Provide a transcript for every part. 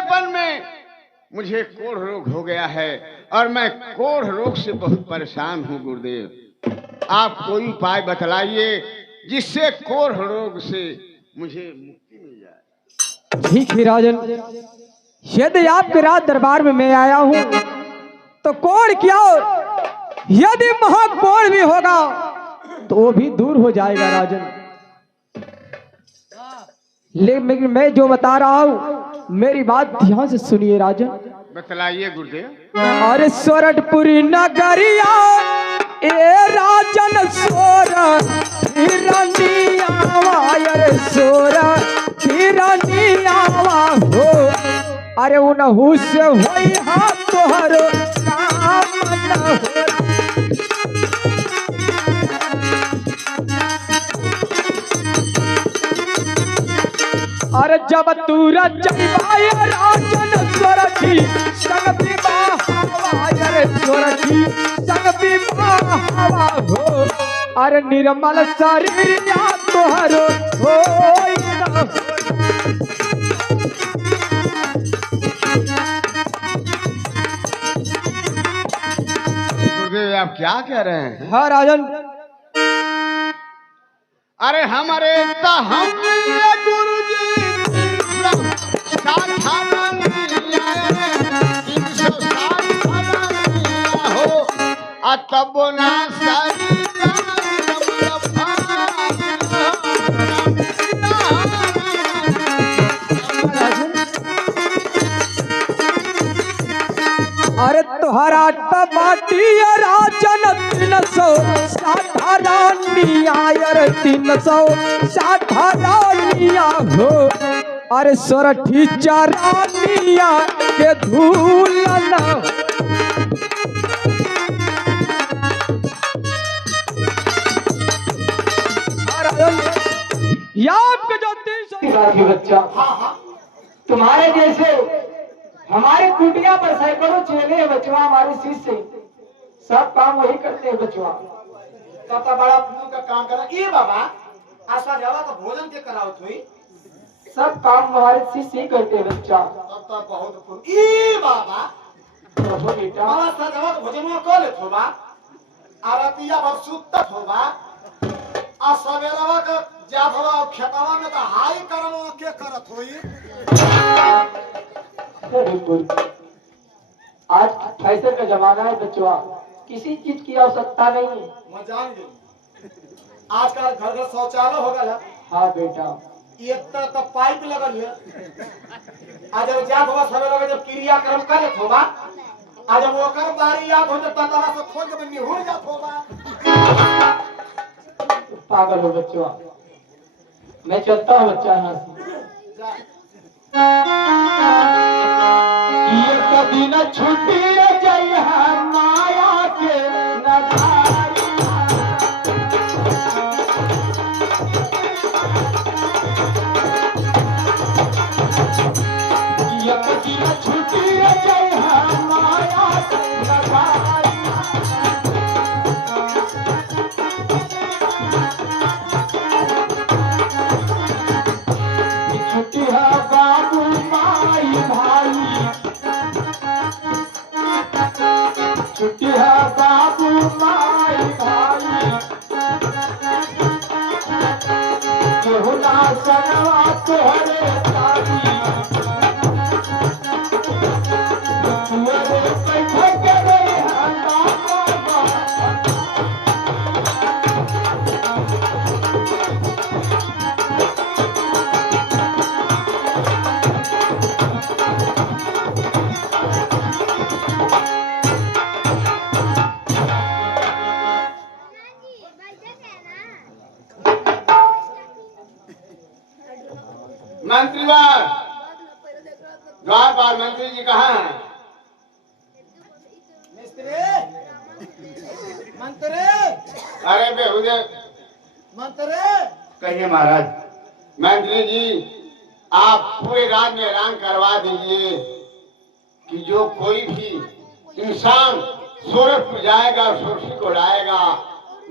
बचड़ेपन में मुझे कोढ़ रोग हो गया है और मैं कोढ़ रोग से बहुत परेशान हूँ गुरुदेव। आप कोई उपाय बतलाइए जिससे कोढ़ रोग से मुझे मुक्ति मिल जाए। ठीक है राजन, यदि आपके राज दरबार में मैं आया हूँ तो कोढ़ क्या, यदि महाकोढ़ भी होगा तो वो भी दूर हो जाएगा राजन। लेकिन मैं जो बता रहा हूँ मेरी बात ध्यान से सुनिए राजन। बतलाइए गुरुदेव। अरे सोरठपुरी नगरिया ए राजन सोरठपुरी अरे सोरठपुरी हो, अरे उनहु से होई हाथ तोहरो काम न हो। अरे जब तू रचवाए राजन सोरठी संग विवाह, अरे सोरठी संग विवाह हो, अरे निर्मल शरीर या तोहरो होई न हो। गुरुदेव आप क्या कह रहे हैं? हाँ राजन। अरे हमारे हम गुरु जी हो तब ना अरे तोहरा टमाटी राजन 360 रानिया, अरे 360 रानिया हो, अरे सोरठी चारानिया के धूल न हो। आपके जो 300 बच्चा तुम्हारे जैसे हमारे कुटिया पर सैकड़ों चेले बचवा, हमारे शिष्य सब काम वही करते हैं बचवा। तब बड़ा पुण्य का काम करा। ये बाबा आशा जावा का भोजन के कराओ थोई, सब काम हमारे शिष्य ही करते हैं बच्चा। तब बहुत पुण्य। ये बाबा प्रभु बेटा हमारा सजावा का भोजन में कर लेत होबा, आरतिया भर सुतत होबा, आ सवेरवा का जात होबा खेतवा में तो हाई करम के करत होई। आज फैशन का जमाना है बच्चवा, किसी चीज की आवश्यकता नहीं है। मैं जान गई आजकल घर घर शौचालय हो गया। हाँ बेटा, एक तो पाइप लगल है। आज जब जात होगा सवेरे जब क्रियाक्रम करे होगा, आज जब ओकर बारी याद हो जाता तरह से खोज में निहुर जात होगा। पागल हो बच्चवा, मैं चलता हूँ बच्चा यहाँ से। कभी न छुट्टी जाई माया के नगारी, कभी न छुट्टी जाई माया के नगारी। छुट्टी है बाबू माई भाई, छुट्टी है बाबू माई भाई, केहू ना सनवा तोहरे तारी, तुअरे बैठे करे हंगा बाबा। मंत्रीवार द्वार पाल मंत्री जी कहाँ हैं? मंत्री अरे बेहुदे मंत्री कहिए महाराज। मंत्री जी आप पूरे राज्य में ऐलान करवा दीजिए कि जो कोई भी इंसान सोरठपुर जाएगा, सोरठी को लाएगा,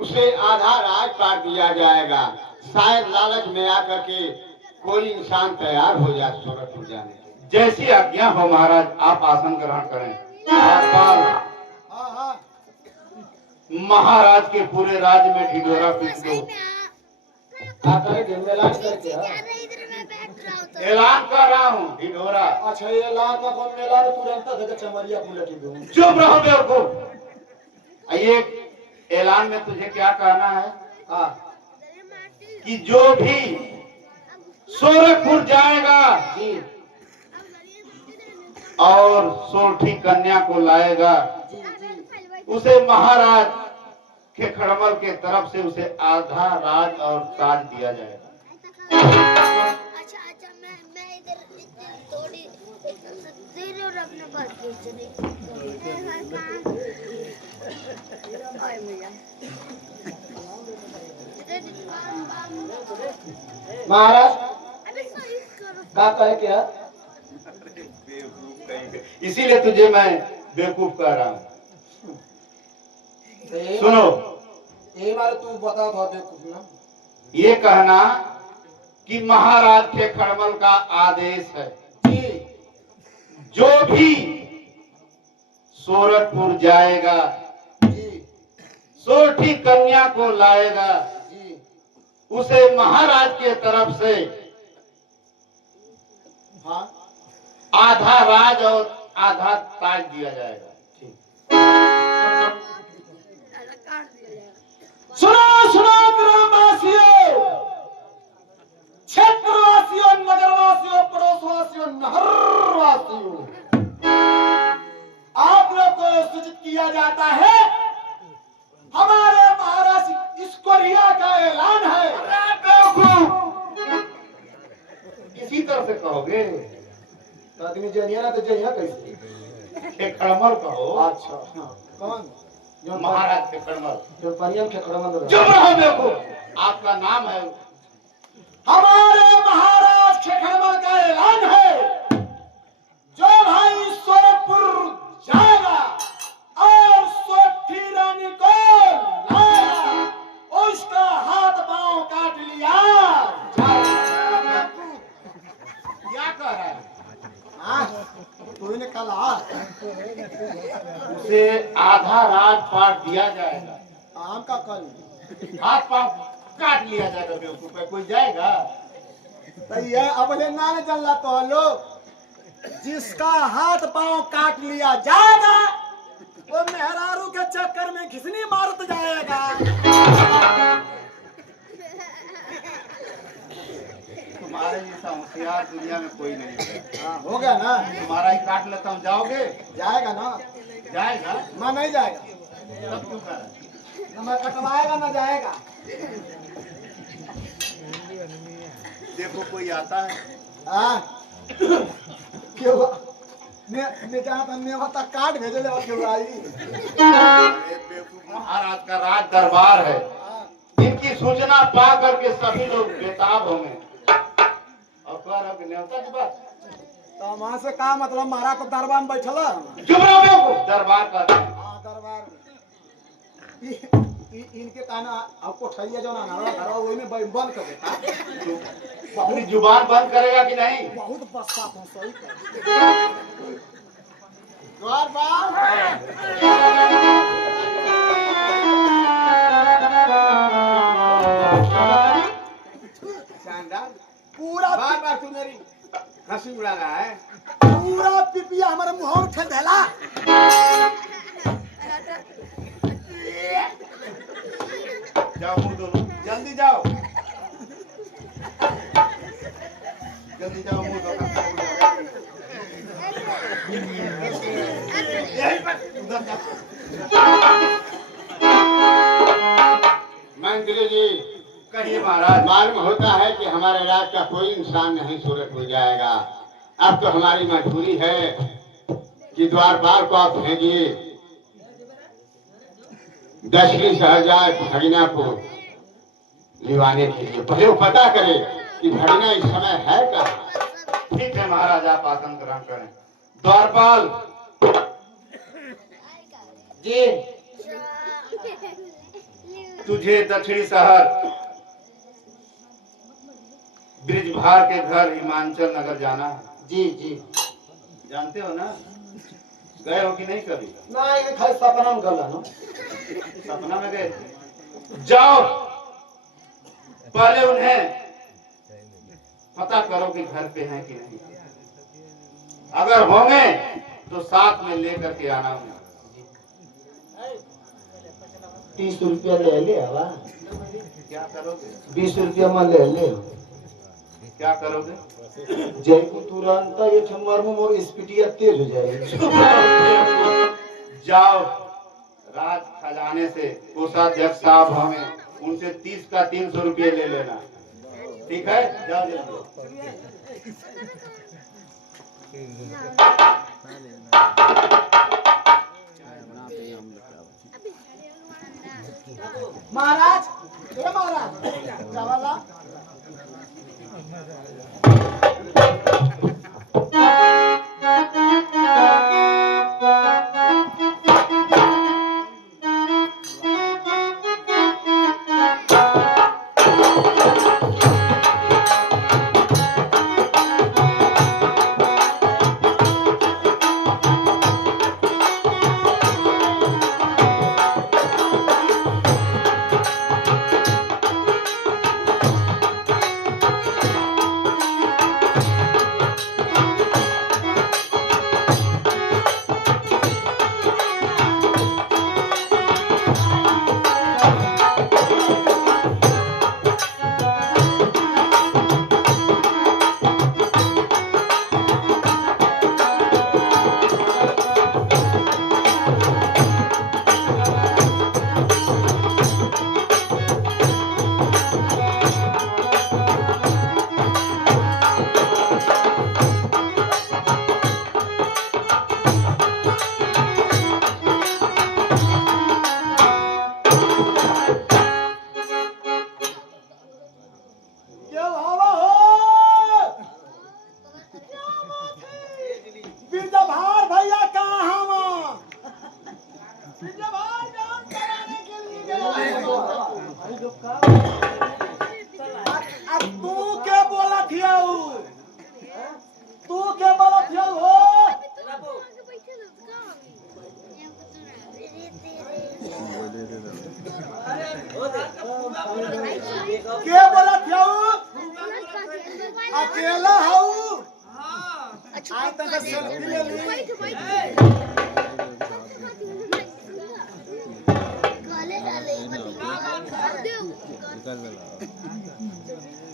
उसे आधा राज काट दिया जाएगा। शायद लालच में आकर के कोई इंसान तैयार हो जाए सोरठपुर जाने के। जैसी आज्ञा हो महाराज, आप आसन ग्रहण करें। द्वारपाल हाँ हाँ महाराज के पूरे राज्य में ढिढोरा पीट दो। ऐलान करके ऐलान कर रहा हूँ, ढिढोरा। अच्छा ये लाल का कौन मेला में तुरंत धके चमरिया बुलेट दूं चुप रहो बेवकूफ। ये ऐलान में तुझे क्या कहना है हाँ कि जो भी सोरठपुर जाएगा जी और सोरठी कन्या को लाएगा, जी जी उसे महाराज के खड़मल के तरफ से उसे आधा राज और ताज दिया जाएगा। अच्छा अच्छा मैं इधर थोड़ी देर और अपने पास खींच रही आए भैया महाराज अबे सही करो का कहे क्या इसीलिए तुझे मैं बेवकूफ कह रहा हूँ। सुनो, ये बार तू बता था बेवकूफ ना ये कहना कि महाराज के खड़मल का आदेश है, जी जो भी सोरठपुर जाएगा, जी सोरठी कन्या को लाएगा, जी उसे महाराज के तरफ से हाँ आधा राज और आधा ताज दिया जाएगा। काट दिया जाएगा सुनो सुनो ग्रामवासियों, क्षेत्रवासियों, नगरवासियों, पड़ोसवासियों, नहरवासियों, आप लोग को सूचित किया जाता है, हमारे महाराज इसकोरिया का ऐलान है। इसी तरह से कहोगे, तो आदमी जनिया ना तो जनिया कैसे? के खड़मल कहो। अच्छा हाँ कौन जो महाराज के खड़मल। जो परियम के खड़मंद रहे। चुप रहो बेवकूफ, आपका नाम है। हमारे महाराज खेखड़मल का ऐलान है, जो भाई सोरठपुर जाएगा और सोठी रानी को लाएगा, उसका हाथ पांव काट लिया जाएगा। क्या कह रहा है? तूने कहा उसे आधा राज पाट दिया जाएगा, आम का कल हाथ पांव काट लिया जाएगा। बेवकूफ है, कोई जाएगा? तो ये अब ले ना चल तो लोग, जिसका हाथ पांव काट लिया जाएगा वो मेहरारू के चक्कर में घिसनी मारत जाएगा। तुम्हारे जैसा होशियार दुनिया में कोई नहीं है। हाँ हो गया ना, तुम्हारा ही काट लेता हूँ, जाओगे? जाएगा ना, जाएगा? मैं नहीं जाएगा, तब क्यों कर रहा है? ना मैं कटवाएगा ना जाएगा। देखो कोई आता है, हाँ क्यों ने जहाँ नेवा तक काट भेजे ले क्यों आई? अरे बेवकूफ, महाराज का राज दरबार है, इनकी सूचना पा करके सभी लोग बेताब होंगे। और कह रहे हो कि न्योता की बात? तो वहां से का मतलब, मारा तो दरबार में बैठल है। चुप रहो बेवकूफ, दरबार का हाँ दरबार में इनके कहना आपको ठैया जो ना घर वही में बंद कर देता। अपनी जुबान बंद करेगा कि नहीं? बहुत बस्ता हूँ सही कर। द्वार शानदार पूरा बार बार तू मेरी हंसी उड़ा रहा है। पूरा पिपिया हमारे मुंह में खेल देला। जाओ मुंह धो लो, जल्दी जाओ, जल्दी जाओ मुंह धो। यहीं पर उधर जाओ। मंत्री जी, कहिए महाराज। मालूम होता है कि हमारे राज्य का कोई इंसान नहीं सूरत हो जाएगा। अब तो हमारी मजबूरी है कि द्वारपाल को आप भेजिए, दशरी सहजाए भगना को लिवाने के लिए। पहले वो पता करे कि भगना इस समय है कहाँ। ठीक है महाराज, आप आसन ग्रहण करें। द्वारपाल जी तुझे दक्षिणी शहर ब्रिजभार के घर हिमांचल नगर जाना है। जी जी जानते हो ना, गए हो कि नहीं कभी? ना ये खाली सपना में गला ना। सपना में गए थे? जाओ पहले उन्हें पता करो कि घर पे हैं कि नहीं। अगर होंगे तो साथ में लेकर के आना होगा। 30 रुपया ले ले हवा। क्या करोगे? 20 रुपया में ले ले। क्या करोगे? जयपुर तुरंत ये ठमर में मोर स्पीडिया तेज हो जाएगी। जाओ राज खजाने से कोषाध्यक्ष साहब हमें उनसे 30 का 300 रुपये ले लेना। ठीक है, जाओ जल्दी। महाराज, ये महाराज, चावला। के बोला थियो अकेला हूँ आज तक सेल्फी ले ली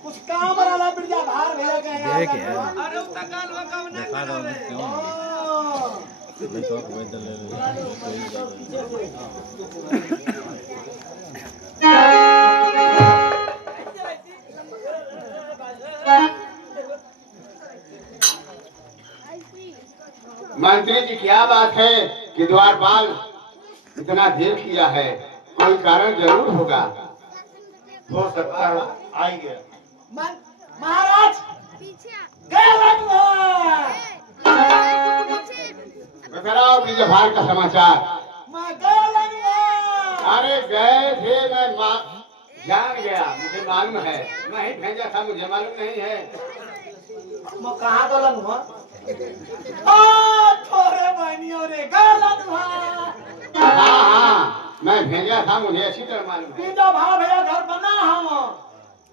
कुछ काम वाला बिरजा बाहर भेजा गया है अरे उतकाल वो कौन है देखा दो क्यों देखो कोई दल मंत्री जी क्या बात है कि द्वारपाल इतना देर किया है, कोई कारण जरूर होगा। हो सकता है आ ही गया। महाराज कराओ बीजभार का समाचार। अरे गए थे, मैं जान गया, मुझे मालूम है, मैं ही भेजा था, मुझे मालूम नहीं है। मैं कहाँ गलन हुआ? थोड़े महीनियों रे गलन हुआ। हाँ हाँ, मैं भेजा था, मुझे अच्छी तरह मालूम है। बीजा भाव भैया घर बना हम।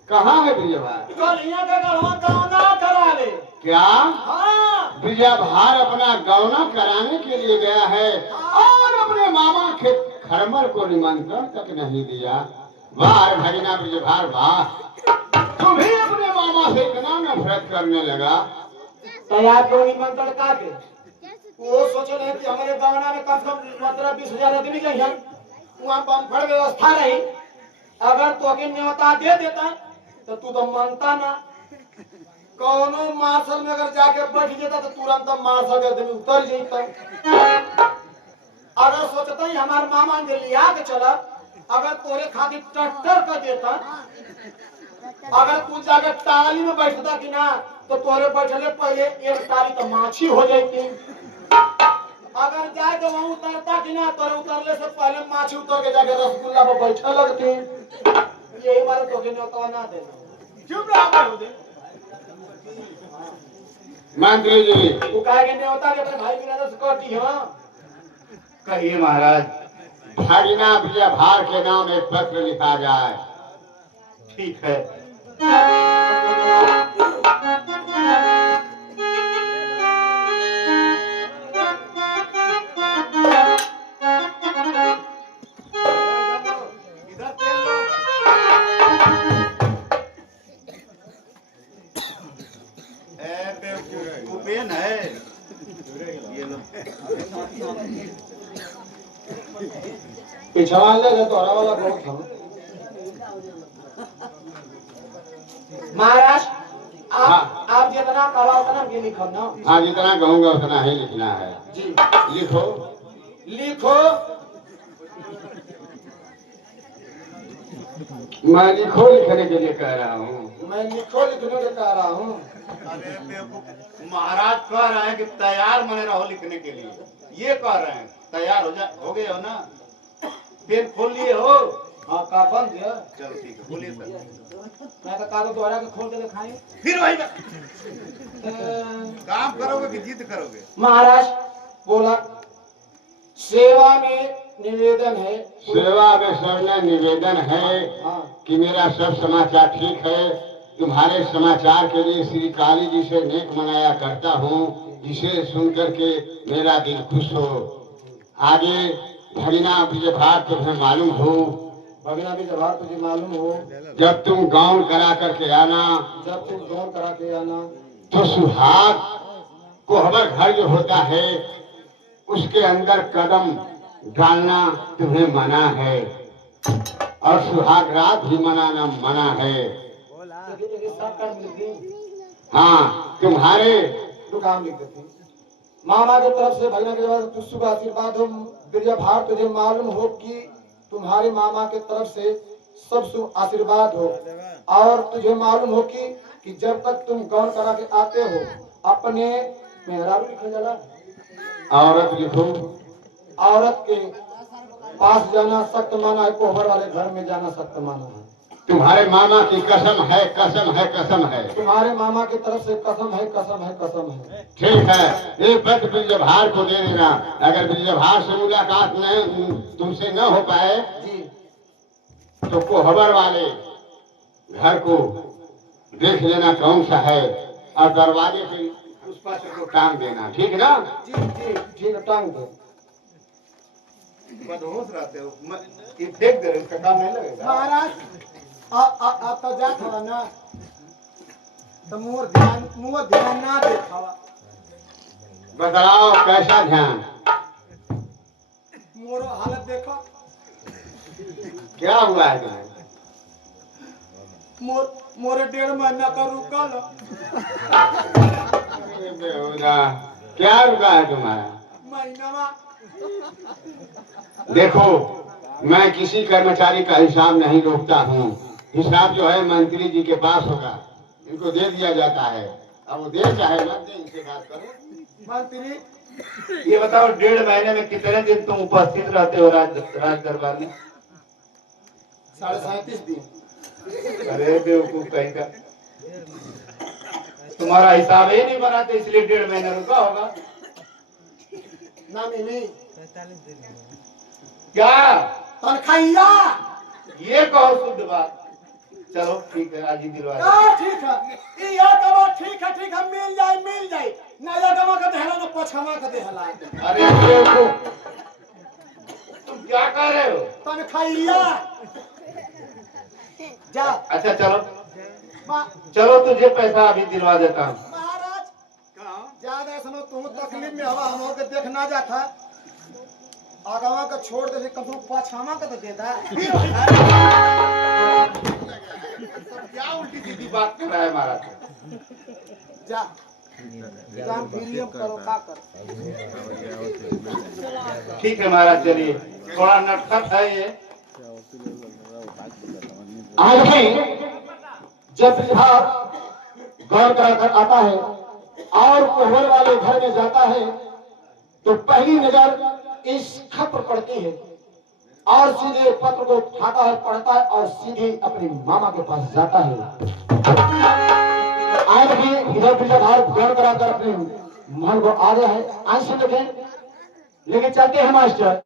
कहाँ है बीजभार? गलियां का गढ़वा गौना करा ले। क्या? हाँ। बीजभार अपना गौना कराने के लिए गया है और अपने मामा के खरमर को निमंत्रण तक नहीं दिया। वाह भगना बीजभार वाह, तुम्हें अपने मामा से इतना नफरत करने लगा। तैयार को निमंत्रण का के वो सोचे नहीं कि हमारे गौना में कम से कम 15-20 हजार आदमी गई है, वहाँ बम्फर व्यवस्था रही। अगर तो के न्योता दे देता तो तू तो मानता ना। कौनो मार्शल में अगर जाके बैठ जाता तो तुरंत मार्शल के आदमी उतर जाता। अगर सोचता ही हमारे मामा ने लिया के चला, अगर तोरे खातिर ट्रैक्टर कर देता, अगर तू जाके टाली में बैठता कि ना तो तोरे बैठले पहले एक टाली तो माछी हो जाती। अगर जाए तो वहाँ उतरता कि ना, तोरे उतरले से पहले माछी उतर के जाके रसगुल्ला पर बैठा लगती। यही बात तो के न्योता ना देना। चुप रहा दे। मंत्री जी तू काहे के न्योता के अपने भाई बिरादर से कहती हो? कहिए महाराज। भगना विजयभार के नाम एक पत्र लिखा जाए। ठीक है। पेन है ये लो। पिछवा ले गए तोरा वाला बहुत था। महाराज आप जितना कहो उतना भी लिखो ना। हाँ, जितना कहूँगा उतना ही लिखना है। जी लिखो। लिखो। मैं लिखो लिखने के लिए कह रहा हूँ। मैं लिखो लिखने के कह रहा हूँ। अरे महाराज कह रहे हैं कि तैयार बने रहो लिखने के लिए। ये कह रहे हैं तैयार हो गए हो ना? पेन खोल लिए हो? हाँ काफन दिया। चलो ठीक है, बोलिए सर। मैं तो कागज दोहरा के खोल के दिखाई। फिर वही काम करोगे कि जिद करोगे? महाराज बोला सेवा में निवेदन है। सेवा में सबने निवेदन है हाँ कि मेरा सब समाचार ठीक है। तुम्हारे समाचार के लिए श्री काली जी से नेक मनाया करता हूँ, जिसे सुनकर के मेरा दिल खुश हो। आगे भगना विजयभार तुम्हें मालूम हो। भगना विजयभार तुझे मालूम हो। जब तुम गाउन करा करके आना, जब तुम गौन करा के आना, तो सुहाग कोहबर घर जो होता है उसके अंदर कदम डालना तुम्हें मना है, और सुहाग रात भी मनाना मना है। हाँ, तुम्हारे दुकान लिख देती। मामा की तरफ से भगना के जवाब तुझ शुभ आशीर्वाद हो। विजयभार तुझे मालूम हो कि तुम्हारे मामा के तरफ से सब शुभ आशीर्वाद हो, और तुझे मालूम हो कि जब तक तुम गौन करा के आते हो अपने मेहरारू लिखा जाला। औरत लिखो। औरत के पास जाना सख्त माना है, कोहबर वाले घर में जाना सख्त माना है। तुम्हारे मामा की कसम है, कसम है, कसम है। तुम्हारे मामा की तरफ से कसम है, कसम है, कसम है। ठीक है, ये पत्र विजयभार को दे देना। अगर विजयभार से मुलाकात तुमसे न हो पाए जी तो कोहबर वाले घर को देख लेना कौन सा है, और दरवाजे पे उस पत्र को टांग देना। ठीक ना? जी जी ठीक है, टांग दो। बदहोश रहते हो, ये देख दे रहे, इसका काम नहीं लगेगा। महाराज आप तो जात हवा ना, तो मोर ध्यान ना देखावा। बताओ कैसा ध्यान? मोरो हालत देखो। क्या हुआ है तुम्हें? मोरे 1.5 महीना का रुकल। अरे बेहुदा, क्या रुका है तुम्हारा? महीना देखो, मैं किसी कर्मचारी का हिसाब नहीं रोकता हूँ। हिसाब जो है मंत्री जी के पास होगा, इनको दे दिया जाता है। अब वो दे चाहे मत दे, इनसे बात करो। मंत्री ये बताओ 1.5 महीने में कितने दिन तुम उपस्थित रहते हो राज दरबार में? 37.5 दिन। अरे बेवकूफ कहीं का, तुम्हारा हिसाब ही नहीं बनाते, इसलिए 1.5 महीना रुका होगा ना मिली क्या? तनखाइया। ये कहो शुद्ध बात। चलो ठीक है, आज ही दिलवा दो। ठीक है, ये कमा ठीक है, मिल जाए। नया कमा का देहला ना पछमा का देहला। अरे बेवकूफ, तुम क्या कर रहे हो? तनखाइया जा। अच्छा चलो तुझे पैसा अभी दिलवा देता हूँ। महाराज ज्यादा सुनो, तुम तकलीफ में हवा हम के देख ना जाता। आगवा का छोड़ दे, कम से कम पछामा का तो देता। क्या उल्टी सीधी बात कर रहा है महाराज? जा काम फिर करो का कर। ठीक है महाराज, चलिए। थोड़ा नटखट है ये। आज भी जब विभाग गौर कराकर आता है और कोहबर वाले घर में जाता है, तो पहली नजर इस खत पर पड़ती है, और सीधे पत्र को उठाता है, पढ़ता है, और सीधे अपने मामा के पास जाता है। आए लगे इधर पिंडाधार ग्रहण कराकर अपने महल को आ गया है। आज से लेके चलते हैं मास्टर।